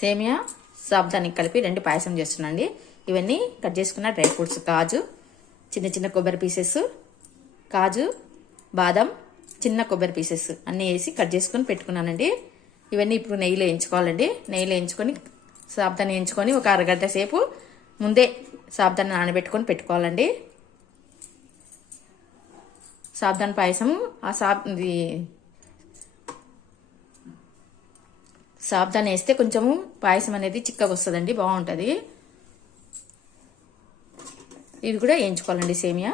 సేమియా సాబ్దానికి కలిపి రెండు పాయసం చేస్తున్నాండి ఇవన్నీ కట్ చేసుకున్న డ్రై ఫ్రూట్స్ కాజు చిన్న చిన్న కొబ్బరి పీసెస్ కాజు బాదం చిన్న కొబ్బరి పీసెస్ అన్నీ వేసి కట్ చేసుకొని పెట్టుకున్నానండి. ఇవన్నీ ఇప్పుడు నెయ్యిలో వేయించుకోవాలండి. నెయ్యిలో వేయించుకొని సాబ్దాన్ని వేయించుకొని ఒక అరగంట సేపు ముందే సాబ్దాన్ని నానబెట్టుకొని పెట్టుకోవాలండి. సాబ్దాన్ పాయసం ఆ సాబ్ సాబ్దాన్ వేస్తే కొంచెము పాయసం అనేది చిక్కగా వస్తుందండి బాగుంటుంది. ఇది కూడా వేయించుకోవాలండి సేమియా.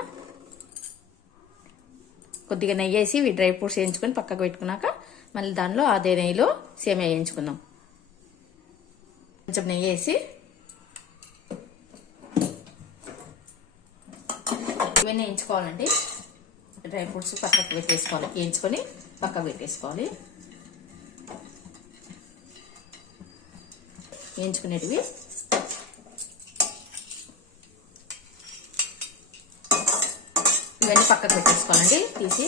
కొద్దిగా నెయ్యి వేసి ఇవి డ్రై ఫ్రూట్స్ వేయించుకొని పక్కకు పెట్టుకున్నాక మళ్ళీ దానిలో అదే నెయ్యిలో సేమియా వేయించుకుందాం. కొంచెం నెయ్యి వేసి ఇవన్నీ వేయించుకోవాలండి. డ్రై ఫ్రూట్స్ పక్కకు పెట్టేసుకోవాలి వేయించుకొని పక్కకు పెట్టేసుకోవాలి. వేయించుకునేటివి. ఇవన్నీ పక్కకు పెట్టేసుకోవాలండి తీసి.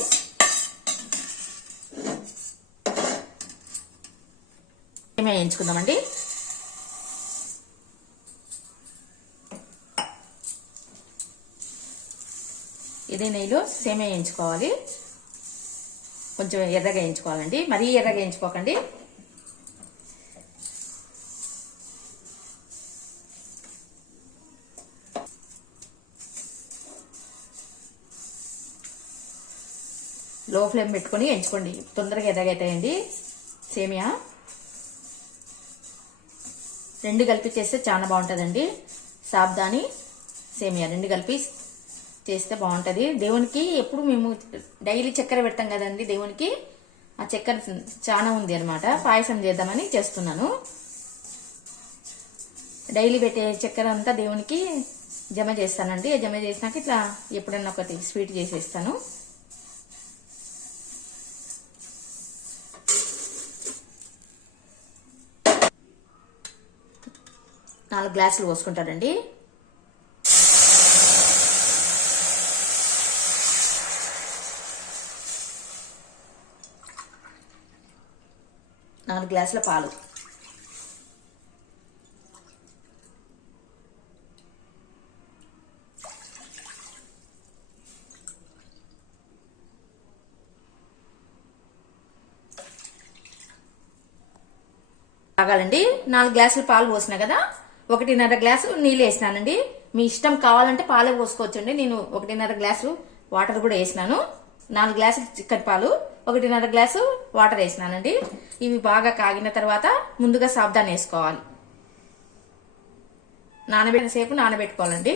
ఏమే వేయించుకుందామండి? ఇదే నెయ్యిలో సేమే వేయించుకోవాలి. కొంచెం ఎర్రగా వేయించుకోవాలండి. మరీ ఎర్రగా వేయించుకోకండి. లో ఫ్లేమ్ పెట్టుకొని ఎంచుకోండి. తొందరగా ఎదగైతాయండి సేమియా. రెండు కలిపి చేస్తే చాలా బాగుంటుందండి. సాబ్దాని సేమియా రెండు కలిపి చేస్తే బాగుంటుంది. దేవునికి ఎప్పుడు మేము డైలీ చక్కెర పెడతాం కదండి దేవునికి. ఆ చక్కెర చాలా ఉంది అనమాట పాయసం చేద్దామని చేస్తున్నాను. డైలీ పెట్టే చక్కెర అంతా దేవునికి జమ చేస్తానండి. జమ చేసినాక ఇట్లా ఎప్పుడన్నా ఒకటి స్వీట్ చేసేస్తాను. నాలుగు గ్లాసులు పోసుకుంటానండి నాలుగు గ్లాసుల పాలు. తాగాలండి. నాలుగు గ్లాసులు పాలు పోసిన కదా. ఒకటిన్నర గ్లాసు నీళ్ళు వేసినానండి. మీ ఇష్టం కావాలంటే పాలే పోసుకోవచ్చండి. నేను ఒకటిన్నర గ్లాసు వాటర్ కూడా వేసినాను. నాలుగు గ్లాసులు చిక్కటి పాలు ఒకటిన్నర గ్లాసు వాటర్ వేసినానండి. ఇవి బాగా కాగిన తర్వాత ముందుగా సాబ్దాన్ వేసుకోవాలి. నానబెట్టిన సేపు నానబెట్టుకోవాలండి.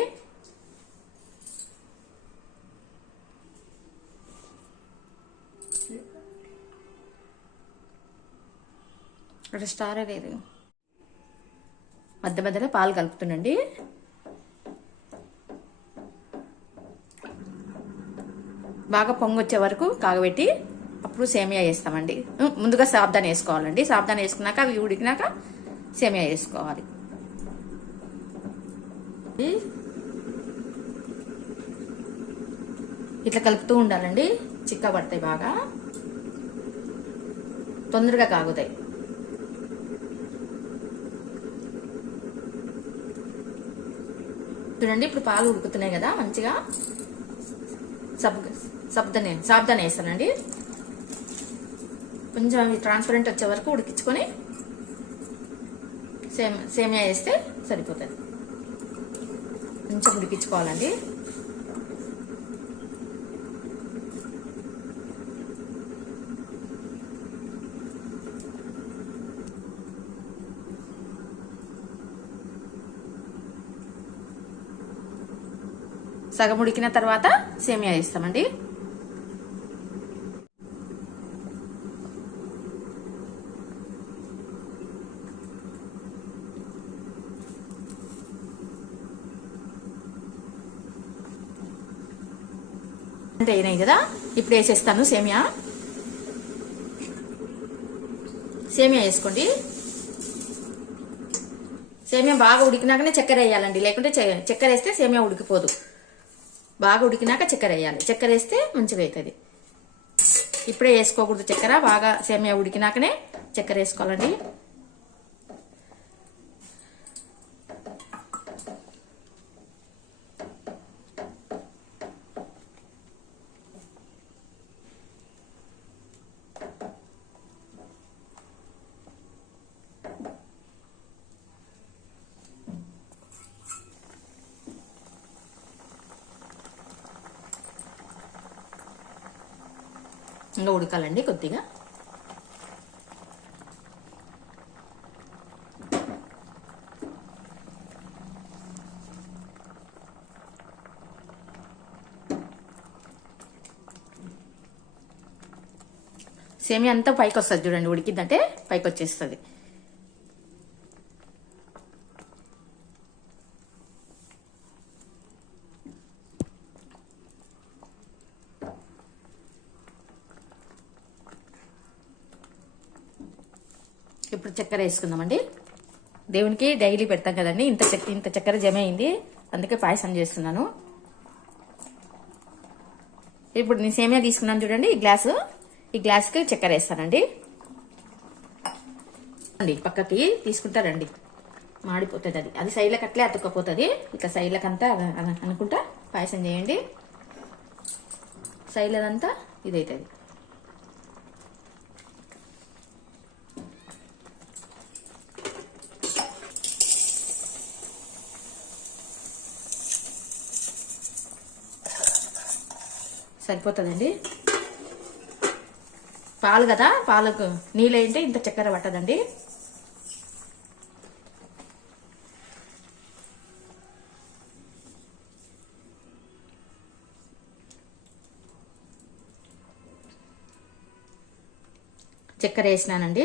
అక్కడ స్టార్ లేదు మధ్య మధ్యలో పాలు కలుపుతుండండి. బాగా పొంగొచ్చే వరకు కాగబెట్టి అప్పుడు సేమియా వేస్తామండి. ముందుగా సాబ్దాన్ వేసుకోవాలండి. సాబ్దాన్ వేసుకున్నాక అవి ఉడికినాక సేమియా వేసుకోవాలి. ఇట్లా కలుపుతూ ఉండాలండి. చిక్క పడతాయి బాగా. తొందరగా కాగుతాయి. చూడండి ఇప్పుడు పాలు ఉడుకుతున్నాయి కదా మంచిగా సబ్ సబ్దనే సాబ్దానే వేస్తానండి. కొంచెం అవి ట్రాన్స్పరెంట్ వచ్చే వరకు ఉడికించుకొని సేమ్ సేమియా వేస్తే సరిపోతుంది. కొంచెం ఉడికించుకోవాలండి. సగం ఉడికిన తర్వాత సేమియా వేస్తామండి. అంటే అయినాయి కదా? ఇప్పుడు వేసేస్తాను సేమియా. సేమియా వేసుకోండి. సేమియా బాగా ఉడికినాకనే చక్కెర వేయాలండి. లేకుంటే చక్కెర వేస్తే సేమియా ఉడికిపోదు. బాగా ఉడికినాక చక్కెర వేయాలి. చక్కెర వేస్తే మంచిగా అవుతుంది. ఇప్పుడే వేసుకోకూడదు చక్కెర. బాగా సేమియా ఉడికినాకనే చక్కెర వేసుకోవాలండి. ఇంకా ఉడకాలండి కొద్దిగా. సేమియా అంతా పైకి వస్తుంది చూడండి ఉడికిందంటే పైకి వచ్చేస్తుంది ఇప్పుడు చక్కెర వేసుకుందామండి. దేవునికి డైలీ పెడతాం కదండి. ఇంత చక్కెర ఇంత చక్కెర జమ అయింది అందుకే పాయసం చేస్తున్నాను. ఇప్పుడు నేను సేమియా తీసుకున్నాను చూడండి. ఈ గ్లాసు ఈ గ్లాస్కి చక్కెర వేస్తానండి. అండి పక్కకి తీసుకుంటారండి మాడిపోతుంది అది. అది సైడ్లకు అట్లే అతుక్కపోతుంది. ఇట్లా సైడ్లకు అంతా అనుకుంటా పాయసం చేయండి. సైడ్లదంతా ఇదైతుంది. సరిపోతుందండి. పాలు కదా పాలకు నీళ్ళు వేయంటే ఇంత చక్కెర పట్టదండి. చక్కెర వేసినానండి.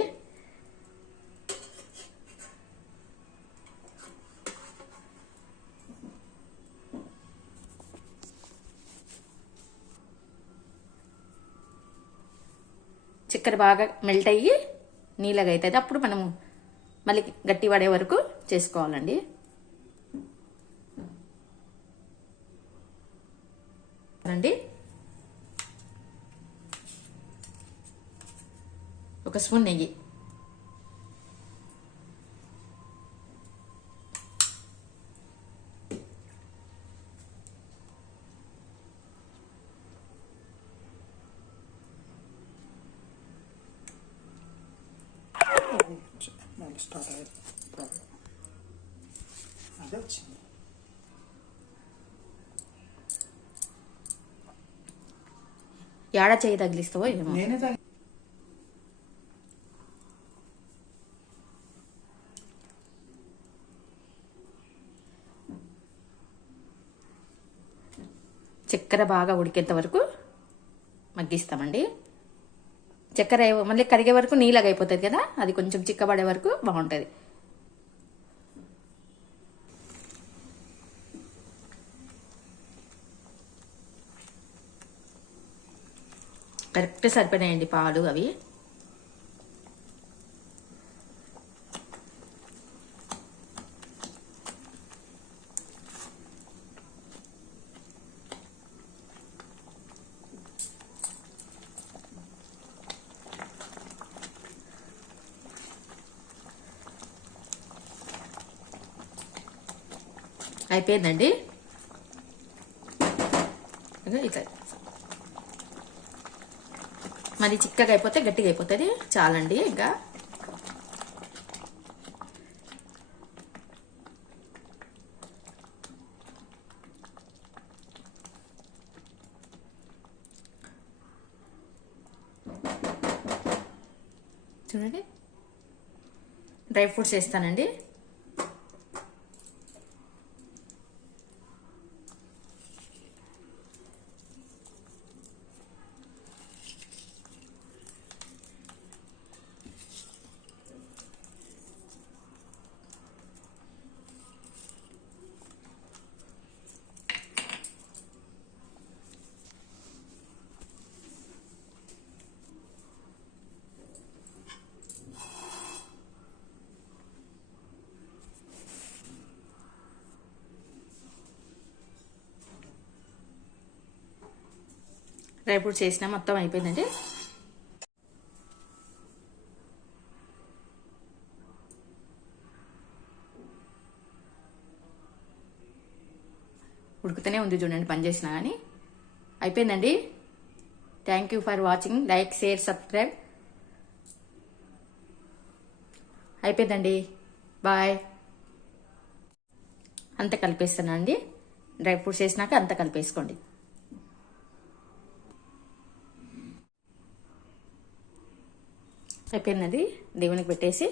చక్కెర బాగా మెల్ట్ అయ్యి నీళ్ళగా అవుతుంది. అప్పుడు మనము మళ్ళీ గట్టి పడే వరకు చేసుకోవాలండి. అండి ఒక స్పూన్ నెయ్యి. మళ్ళీ స్టార్ట్ అయ్యేది ప్రాబ్లం అదే వచ్చింది ఏడ చేయి తగిలిస్తావో నేనే చక్కెర బాగా ఉడికేంత వరకు మగ్గిస్తామండి చక్కెర మళ్ళీ కరిగే వరకు నీళ్ళగా అయిపోతుంది కదా? అది కొంచెం చిక్కబడే వరకు బాగుంటుంది. కరెక్ట్ సరిపోయినాయండి పాలు అవి. అయిపోయిందండి. ఇట్లా. మరి చిక్కగా అయిపోతే గట్టిగా అయిపోతుంది. చాలండి ఇంకా. చూడండి. డ్రై ఫ్రూట్స్ వేస్తానండి. డ్రై ఫ్రూట్స్ చేసినా మొత్తం అయిపోయిందండి. ఉడుకుతూనే ఉంది చూడండి పని చేసినా కానీ అయిపోయిందండి. Thank you for watching like share subscribe అయిపోయిందండి. బాయ్ అంత కలిపేస్తానండి. డ్రై ఫ్రూట్స్ వేసినాక అంత కలిపేసుకోండి. అయిపోయినది దేవునికి పెట్టేసి